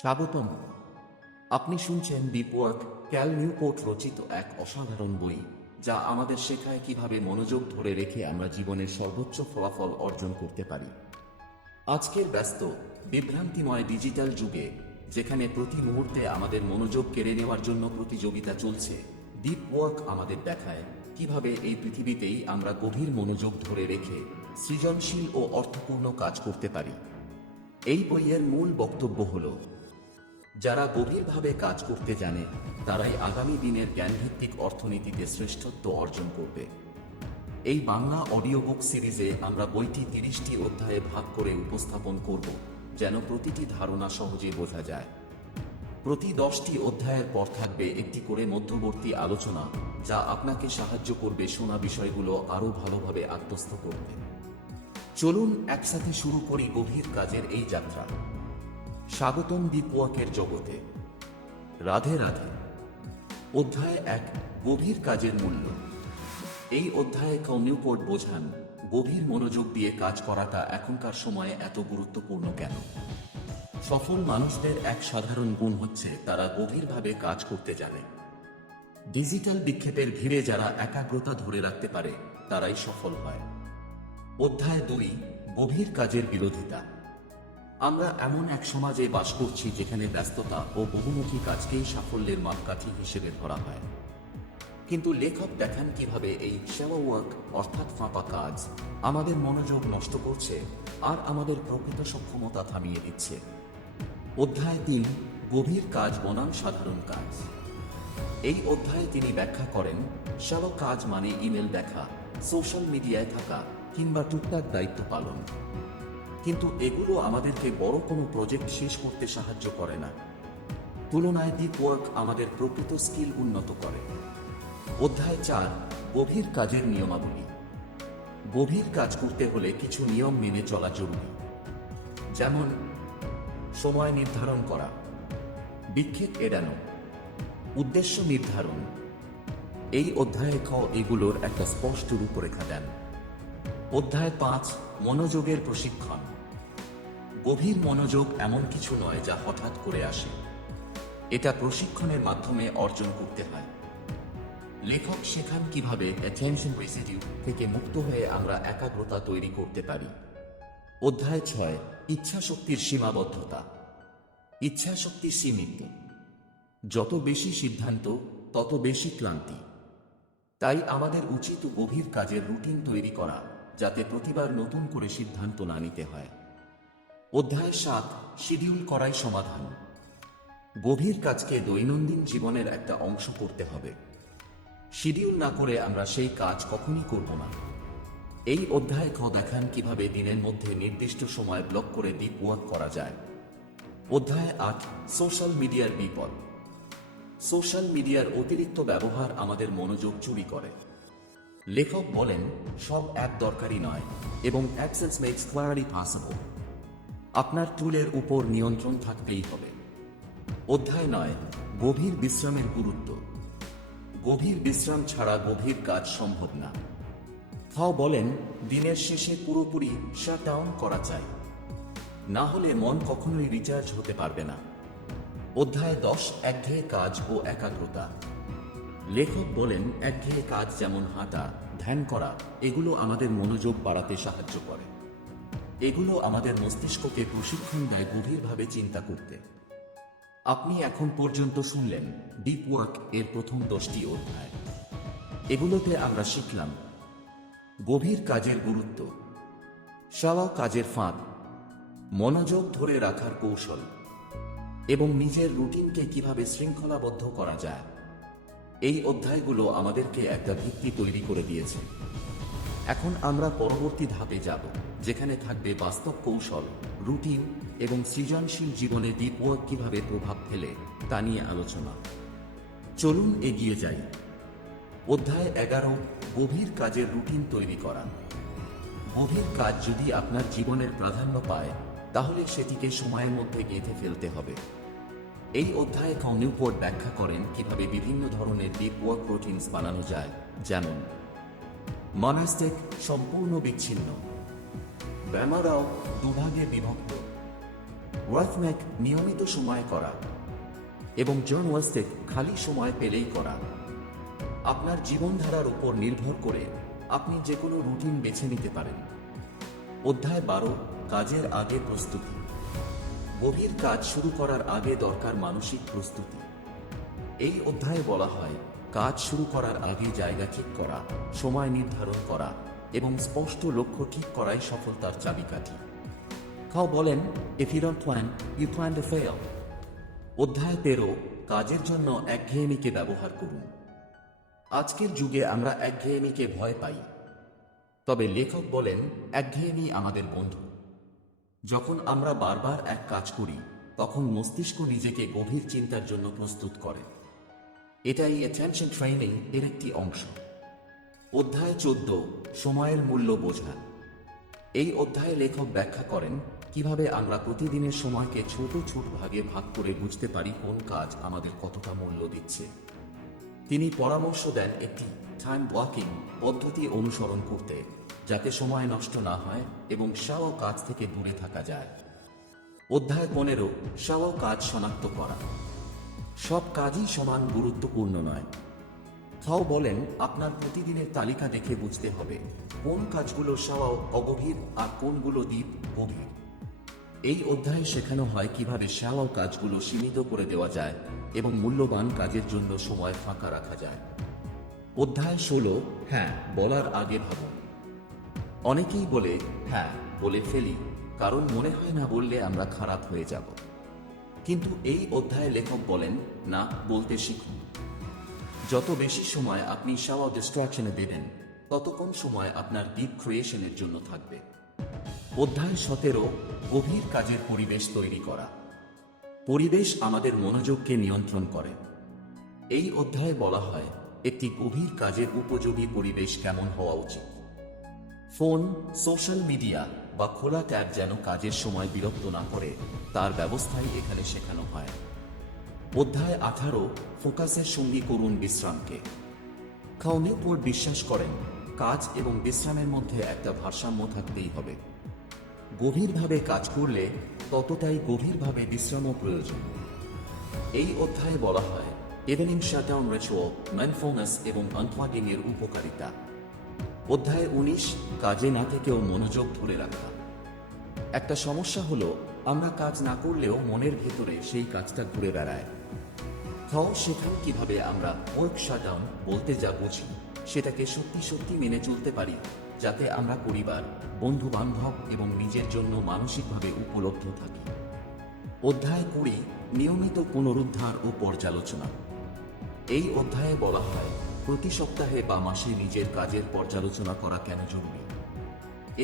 স্বাগতম। আপনি শুনছেন ডিপ ওয়ার্ক, ক্যাল নিউপোর্ট রচিত এক অসাধারণ বই, যা আমাদের শেখায় কিভাবে মনোযোগ ধরে রেখে আমরা জীবনের সর্বোচ্চ ফলাফল অর্জন করতে পারি। আজকের ব্যস্ত, বিভ্রান্তিময় ডিজিটাল যুগে, যেখানে প্রতি মুহূর্তে আমাদের মনোযোগ কেড়ে নেওয়ার জন্য প্রতিযোগিতা চলছে, ডিপ ওয়ার্ক আমাদের দেখায় কিভাবে এই পৃথিবীতেই আমরা গভীর মনোযোগ ধরে রেখে সৃজনশীল ও অর্থপূর্ণ কাজ করতে পারি। এই বইয়ের মূল বক্তব্য হল, যারা গভীরভাবে কাজ করতে জানে তারাই আগামী দিনের জ্ঞানভিত্তিক অর্থনীতিতে শ্রেষ্ঠত্ব অর্জন করবে। এই বাংলা অডিও বুক সিরিজে আমরা বইটি 30টি অধ্যায়ে ভাগ করে উপস্থাপন করব, যেন প্রতিটি ধারণা সহজে বোঝা যায়। প্রতি 10টি অধ্যায়ের পর থাকবে একটি করে মধ্যবর্তী আলোচনা, যা আপনাকে সাহায্য করবে শোনা বিষয়গুলো আরও ভালোভাবে আত্মস্থ করতে। চলুন একসাথে শুরু করি গভীর কাজের এই যাত্রা। স্বাগতম ডিপ ওয়ার্কের জগতে। রাধে রাধে। অধ্যায় 1, গভীর কাজের মূল্য। এই অধ্যায়ে নিউপোর্ট বোঝান গভীর মনোযোগ দিয়ে কাজ করাটা এখনকার সময়ে এত গুরুত্বপূর্ণ কেন। সফল মানুষদের এক সাধারণ গুণ হচ্ছে তারা গভীরভাবে কাজ করতে জানে। ডিজিটাল বিক্ষেপের ভিড়ে যারা একাগ্রতা ধরে রাখতে পারে তারাই সফল হয়। অধ্যায় 2, গভীর কাজের বিরোধিতা। আমরা এমন এক সমাজে বাস করছি যেখানে ব্যস্ততা ও বহুমুখী কাজকেই সাফল্যের মাপকাঠি হিসেবে ধরা হয়। কিন্তু লেখক দেখান কিভাবে এই শ্যালো ওয়ার্ক অর্থাৎ ফাঁপা কাজ আমাদের মনোযোগ নষ্ট করছে আর আমাদের প্রকৃত সক্ষমতা থামিয়ে দিচ্ছে। অধ্যায় 3, গভীর কাজ বনাম সাধারণ কাজ। এই অধ্যায়ে তিনি ব্যাখ্যা করেন শ্যালো কাজ মানে ইমেল দেখা, সোশ্যাল মিডিয়ায় থাকা কিংবা টুকটাক দায়িত্ব পালন। কিন্তু এগুলো আমাদেরকে বড় কোনো প্রজেক্ট শেষ করতে সাহায্য করে না। তুলনায় ডিপ ওয়ার্ক আমাদের প্রকৃত স্কিল উন্নত করে। অধ্যায় 4, গভীর কাজের নিয়মাবলী। গভীর কাজ করতে হলে কিছু নিয়ম মেনে চলা জরুরি, যেমন সময় নির্ধারণ করা, বিক্ষেপ এড়ানো, উদ্দেশ্য নির্ধারণ। এই অধ্যায়ে এগুলোর একটা স্পষ্ট রূপরেখা দেন। অধ্যায় 5, মনোযোগের প্রশিক্ষণ। গভীর মনোযোগ এমন কিছু নয় যা হঠাৎ করে আসে, এটা প্রশিক্ষণের মাধ্যমে অর্জন করতে হয়। লেখক শেখান কিভাবে অ্যাটেনশন রেসিডিউ থেকে মুক্ত হয়ে আমরা একাগ্রতা তৈরি করতে পারি। অধ্যায় 6, ইচ্ছাশক্তির সীমাবদ্ধতা। ইচ্ছাশক্তি সীমিত, যত বেশি সিদ্ধান্ত তত বেশি ক্লান্তি। তাই আমাদের উচিত গভীর কাজের রুটিন তৈরি করা, যাতে প্রতিবার নতুন করে সিদ্ধান্ত না নিতে হয়। অধ্যায় 7, শিডিউল করাই সমাধান। গভীর কাজকে দৈনন্দিন জীবনের একটা অংশ করতে হবে। শিডিউল না করে আমরা সেই কাজ কখনই করব না। এই অধ্যায় দেখান কিভাবে দিনের মধ্যে নির্দিষ্ট সময় ব্লক করে ডিপ ওয়ার্ক করা যায়। অধ্যায় 8, সোশ্যাল মিডিয়ার বিপদ। সোশ্যাল মিডিয়ার অতিরিক্ত ব্যবহার আমাদের মনোযোগ চুরি করে। লেখক বলেন সব অ্যাপ দরকারি নয় এবং অ্যাবসেন্স মেক্স ক্লারিটি পসিবল। আপনার টুলের উপর নিয়ন্ত্রণ থাকতেই হবে। অধ্যায় 9, গভীর বিশ্রামের গুরুত্ব। গভীর বিশ্রাম ছাড়া গভীর কাজ সম্ভব না। বলেন দিনের শেষে পুরোপুরি শাটডাউন করা চাই, না হলে মন কখনোই রিচার্জ হতে পারবে না। অধ্যায় 10, একঘেয়ে কাজ ও একাগ্রতা। লেখক বলেন একঘেয়ে কাজ যেমন হাঁটা, ধ্যান করা, এগুলো আমাদের মনোযোগ বাড়াতে সাহায্য করে। এগুলো আমাদের মস্তিষ্ককে প্রশিক্ষণ দেয় গভীরভাবে চিন্তা করতে। আপনি এখন পর্যন্ত শুনলেন ডিপ ওয়ার্ক এর প্রথম 10টি অধ্যায়। এগুলোতে আমরা শিখলাম গভীর কাজের গুরুত্ব, শ্যালো কাজের ফাঁদ, মনোযোগ ধরে রাখার কৌশল এবং নিজের রুটিনকে কিভাবে শৃঙ্খলাবদ্ধ করা যায়। এই অধ্যায়গুলো আমাদেরকে একটা ভিত্তি তৈরি করে দিয়েছে। এখন আমরা পরবর্তী ধাপে যাব, যেখানে থাকবে বাস্তব কৌশল, রুটিন এবং সৃজনশীল জীবনে ডিপ ওয়ার্ক কিভাবে প্রভাব ফেলে তা নিয়ে আলোচনা। চলুন এগিয়ে যাই। অধ্যায় 11, গভীর কাজের রুটিন তৈরি করা। গভীর কাজ যদি আপনার জীবনের প্রাধান্য পায়, তাহলে সেটিকে সময়ের মধ্যে গেঁথে ফেলতে হবে। এই অধ্যায়ে নিউপোর্ট ব্যাখ্যা করেন কিভাবে বিভিন্ন ধরনের ডিপ ওয়ার্ক রুটিনস বানানো যায়, যেমন মনাস্টিক, সম্পূর্ণ বিচ্ছিন্ন; ব্যামারাও, দুভাগে বিভক্ত; ওয়ার্কম্যাক নিয়মিত সময় করা এবং জার্নালিস্টিক খালি সময় পেলেই করা। আপনার জীবনধারার উপর নির্ভর করে আপনি যে কোনো রুটিন বেছে নিতে পারেন। অধ্যায় 12, কাজের আগে প্রস্তুতি। গভীর কাজ শুরু করার আগে দরকার মানসিক প্রস্তুতি। এই অধ্যায়ে বলা হয় কাজ শুরু করার আগে জায়গা ঠিক করা, সময় নির্ধারণ করা এবং স্পষ্ট লক্ষ্য ঠিক করাই সফলতার চাবিকাঠি। খাও বলেন, if you don't plan, you plan to fail. অধ্যায় 13, কাজের জন্য একঘেয়েমিকে ব্যবহার করুন। আজকের যুগে আমরা একঘেয়েমিকে ভয় পাই, তবে লেখক বলেন একঘেয়েমি আমাদের বন্ধু। যখন আমরা বারবার এক কাজ করি তখন মস্তিষ্ক নিজেকে গভীর চিন্তার জন্য প্রস্তুত করে। এটাই অ্যাটেনশন ট্রেনিং এর একটি অংশ। অধ্যায় 14, সময়ের মূল্য বোঝা। এই অধ্যায়ে লেখক ব্যাখ্যা করেন কিভাবে আমরা প্রতিদিনের সময়কে ছোট ছোট ভাগে ভাগ করে বুঝতে পারি কোন কাজ আমাদের কতটা মূল্য দিচ্ছে। তিনি পরামর্শ দেন একটি টাইম ব্লকিং পদ্ধতি অনুসরণ করতে, যাতে সময় নষ্ট না হয় এবং সাও কাজ থেকে দূরে থাকা যায়। অধ্যায় 15, সাও কাজ শনাক্ত করা। সব কাজই সমান গুরুত্বপূর্ণ নয়। খাও বলেন আপনার প্রতিদিনের তালিকা দেখে বুঝতে হবে কোন কাজগুলো সাও অগভীর আর কোনগুলো দ্বীপ গভীর। এই অধ্যায়ে শেখানো হয় কিভাবে সাও কাজগুলো সীমিত করে দেওয়া যায় এবং মূল্যবান কাজের জন্য সময় ফাঁকা রাখা যায়। অধ্যায় 16, হ্যাঁ বলার আগে ভাবুন। অনেকেই বলে হ্যাঁ বলে ফেলি, কারণ মনে হয় না বললে আমরা খারাপ হয়ে যাব। কিন্তু এই অধ্যায়ে লেখক বলেন না, বলতে শিখুন। যত বেশি সময় আপনি সাও ডিস্ট্রাকশনে দেবেন তত কম সময় আপনার ডিপ ক্রিয়েশনের জন্য থাকবে। অধ্যায় 17, গভীর কাজের পরিবেশ তৈরি করা। পরিবেশ আমাদের মনোযোগকে নিয়ন্ত্রণ করে। এই অধ্যায়ে বলা হয় একটি গভীর কাজের উপযোগী পরিবেশ কেমন হওয়া উচিত। ফোন, সোশ্যাল মিডিয়া বা খোলা ট্যাব যেন কাজের সময় বিরক্ত না করে তার ব্যবস্থাই এখানে শেখানো হয়। অধ্যায় 18, ফোকাসের সঙ্গী করুন বিশ্রামকে। খাও নিউপোর্ট বিশ্বাস করেন কাজ এবং বিশ্রামের মধ্যে একটা ভারসাম্য থাকতেই হবে। গভীরভাবে কাজ করলে ততটাই গভীরভাবে বিশ্রামও প্রয়োজন। এই অধ্যায়ে বলা হয় ইভিনিং শাটডাউন রিচুয়াল, মাইন্ডফুলনেস এবং আনপ্লাগিং এর উপকারিতা। অধ্যায় 19, কাজে না থেকেও মনোযোগ ধরে রাখা। একটা সমস্যা হলো আমরা কাজ না করলেও মনের ভেতরে সেই কাজটা ঘুরে বেড়ায়। খাও শেখান কিভাবে আমরা ওয়ার্ক শাটডাউন বলতে যা বুঝি সেটাকে সত্যি সত্যি মেনে চলতে পারি, যাতে আমরা পরিবার, বন্ধু বান্ধব এবং নিজের জন্য মানসিকভাবে উপলব্ধ থাকি। অধ্যায় 20, নিয়মিত পুনরুদ্ধার ও পর্যালোচনা। এই অধ্যায়ে বলা হয় প্রতি সপ্তাহে বা মাসে নিজের কাজের পর্যালোচনা করা কেন জরুরি।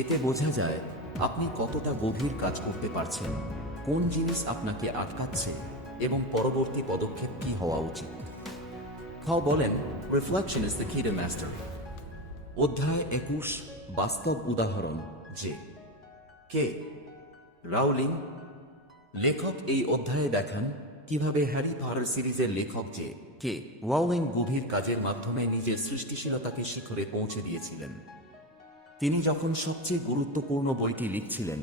এতে বোঝা যায় আপনি কতটা গভীর কাজ করতে পারছেন, কোন জিনিস আপনাকে আটকাচ্ছে এবং পরবর্তী পদক্ষেপ কি হওয়া উচিত। খাও বলেন রিফ্লেকশন ইজ দ্য কি টু মাস্টারি। অধ্যায় 21, বাস্তব উদাহরণ। K Rowling. লেখক এই অধ্যায়ে দেখান কিভাবে হ্যারি পটার সিরিজের লেখক কে রাউলিং গভীর কাজের মাধ্যমে নিজের সৃষ্টিশীলতাকে শিখরে পৌঁছে দিয়েছিলেন। তিনি যখন সবচেয়ে গুরুত্বপূর্ণ বইটি লিখছিলেন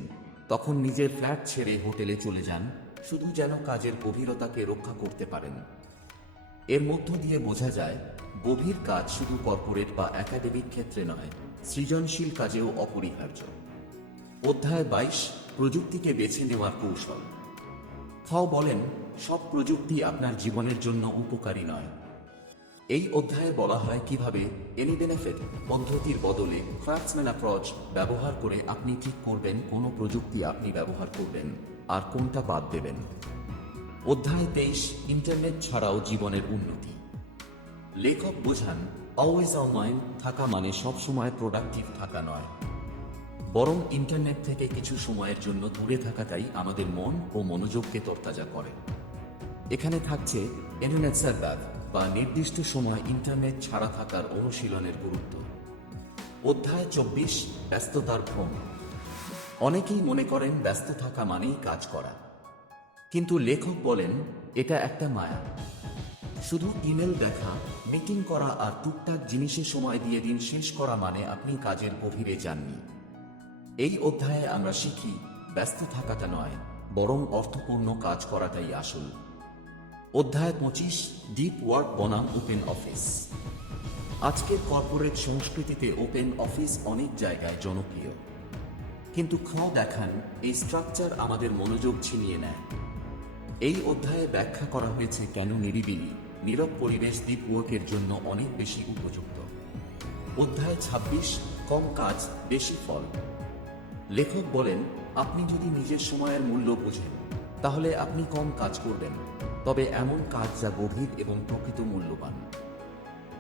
তখন নিজের ফ্ল্যাট ছেড়ে হোটেলে চলে যান, শুধু যেন কাজের গভীরতাকে রক্ষা করতে পারেন। এর মধ্য দিয়ে বোঝা যায় গভীর কাজ শুধু কর্পোরেট বা একাডেমিক ক্ষেত্রে নয়, সৃজনশীল কাজেও অপরিহার্য। অধ্যায় 22, প্রযুক্তিকে বেছে নেওয়ার কৌশল। খাও বলেন সব প্রযুক্তি আপনার জীবনের জন্য উপকারী নয়। এই অধ্যায়ে বলা হয় কিভাবে এনি বেনিফিট পদ্ধতির বদলে ক্রাফটসম্যান অ্যাপ্রোচ ব্যবহার করে আপনি ঠিক করবেন কোন প্রযুক্তি আপনি ব্যবহার করবেন আর কোনটা বাদ দেবেন। অধ্যায় 23, ইন্টারনেট ছাড়াও জীবনের উন্নতি। লেখক বোঝান অলওয়েজ অনলাইন থাকা মানে সবসময় প্রোডাক্টিভ থাকা নয়, বরং ইন্টারনেট থেকে কিছু সময়ের জন্য দূরে থাকাটাই আমাদের মন ও মনোযোগকে তরতাজা করে। এখানে থাকছে ইন্টারনেট সার্ভার বা নির্দিষ্ট সময় ইন্টারনেট ছাড়া থাকার অনুশীলনের গুরুত্ব। অধ্যায় 24, ব্যস্ততার ভ্রম। অনেকেই মনে করেন ব্যস্ত থাকা মানেই কাজ করা, কিন্তু লেখক বলেন এটা একটা মায়া। শুধু ইমেল দেখা, মিটিং করা আর টুকটাক জিনিসে সময় দিয়ে দিন শেষ করা মানে আপনি কাজের গভীরে যাননি। এই অধ্যায়ে আমরা শিখি ব্যস্ত থাকাটা নয়, বরং অর্থপূর্ণ কাজ করাটাই আসল। অধ্যায় 25, ডিপ ওয়ার্ক বনাম ওপেন অফিস। আজকের কর্পোরেট সংস্কৃতিতে ওপেন অফিস অনেক জায়গায় জনপ্রিয়, কিন্তু দেখান এই স্ট্রাকচার আমাদের মনোযোগ ছিনিয়ে নেয়। এই অধ্যায়ে ব্যাখ্যা করা হয়েছে কেন নিরিবিলি নীরব পরিবেশ ডিপ ওয়ার্কের জন্য অনেক বেশি উপযুক্ত। অধ্যায় 26, কম কাজ বেশি ফল। লেখক বলেন, আপনি যদি নিজের সময়ের মূল্য বুঝেন তাহলে আপনি কম কাজ করবেন, তবে এমন কাজ যা গভীর এবং প্রকৃত মূল্যবান।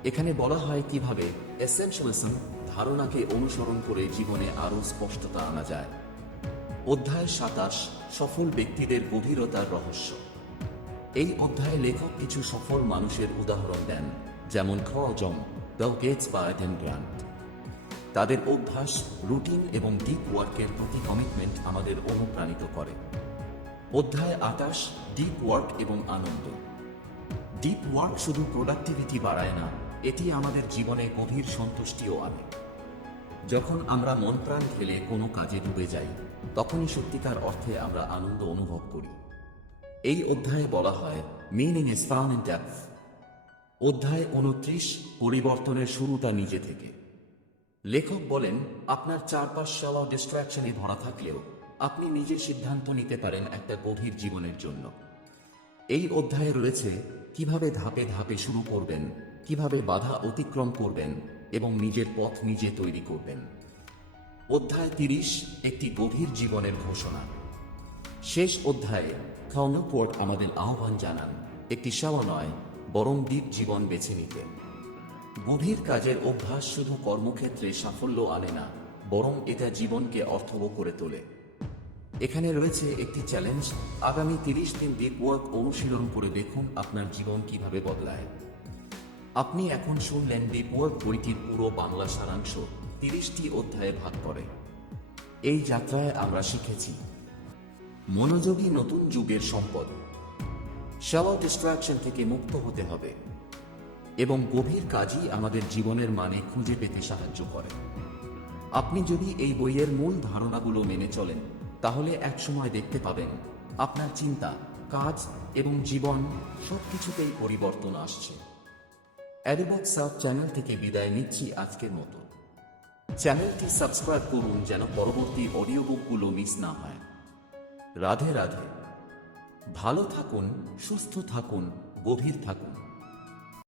এখানে বলা হয় কিভাবে এসেনশিয়ালিজম ধারণাকে অনুসরণ করে জীবনে আরও স্পষ্টতা আনা যায়। অধ্যায় 27, সফল ব্যক্তিদের গভীরতার রহস্য। এই অধ্যায়ে লেখক কিছু সফল মানুষের উদাহরণ দেন, যেমন জং, বিল গেটস বা অ্যাডাম গ্র্যান্ট। তাদের অভ্যাস, রুটিন এবং ডিপ ওয়ার্কের প্রতি কমিটমেন্ট আমাদের অনুপ্রাণিত করে। অধ্যায় 28, ডিপ ওয়ার্ক এবং আনন্দ। ডিপ ওয়ার্ক শুধু প্রোডাক্টিভিটি বাড়ায় না, এটি আমাদের জীবনে গভীর সন্তুষ্টিও আনে। যখন আমরা মন প্রাণ ঢেলে কোনো কাজে ডুবে যাই, তখনই সত্যিকার অর্থে আমরা আনন্দ অনুভব করি। এই অধ্যায়ে বলা হয় meaning is found in depth. অধ্যায় 29, পরিবর্তনের শুরুটা নিজে থেকে। লেখক বলেন, আপনার চারপাশ শালা ডিস্ট্র্যাকশনে ভরা থাকলেও আপনি নিজে সিদ্ধান্ত নিতে পারেন একটা গভীর জীবনের জন্য। এই অধ্যায়ে রয়েছে কিভাবে ধাপে ধাপে শুরু করবেন, কিভাবে বাধা অতিক্রম করবেন এবং নিজের পথ নিজে তৈরি করবেন। অধ্যায় 30, একটি গভীর জীবনের ঘোষণা। শেষ অধ্যায়ে কাউন্টারপোর্ট আমাদের আহ্বান জানান একটি সেবা নয়, বরং ডিপ জীবন বেছে নিতে। গভীর কাজের অভ্যাস শুধু কর্মক্ষেত্রে সাফল্য আনে না, বরং এটা জীবনকে অর্থবহ করে তোলে। এখানে রয়েছে একটি চ্যালেঞ্জ, আগামী 30 দিন ডিপ ওয়ার্ক অনুশীলন করে দেখুন আপনার জীবন কিভাবে বদলায়। আপনি এখন শুনলেন ডিপ ওয়ার্ক বইটির পুরো বাংলা সারাংশ 30টি অধ্যায়ে ভাগ করে। এই যাত্রায় আমরা শিখেছি মনোযোগী নতুন যুগের সম্পদ, শ্যালো ডিস্ট্রাকশন থেকে মুক্ত হতে হবে এবং গভীর কাজই আমাদের জীবনের মানে খুঁজে পেতে সাহায্য করে। আপনি যদি এই বইয়ের মূল ধারণাগুলো মেনে চলেন, তাহলে একসময় দেখতে পাবেন আপনার চিন্তা, কাজ এবং জীবন সবকিছুতেই পরিবর্তন আসছে। অ্যাডিবক সাউথ চ্যানেল থেকে বিদায় নিচ্ছি আজকের মতো। চ্যানেলটি সাবস্ক্রাইব করুন যেন পরবর্তী অডিও বুকগুলো মিস না হয়। রাধে রাধে। ভালো থাকুন, সুস্থ থাকুন, গভীর থাকুন।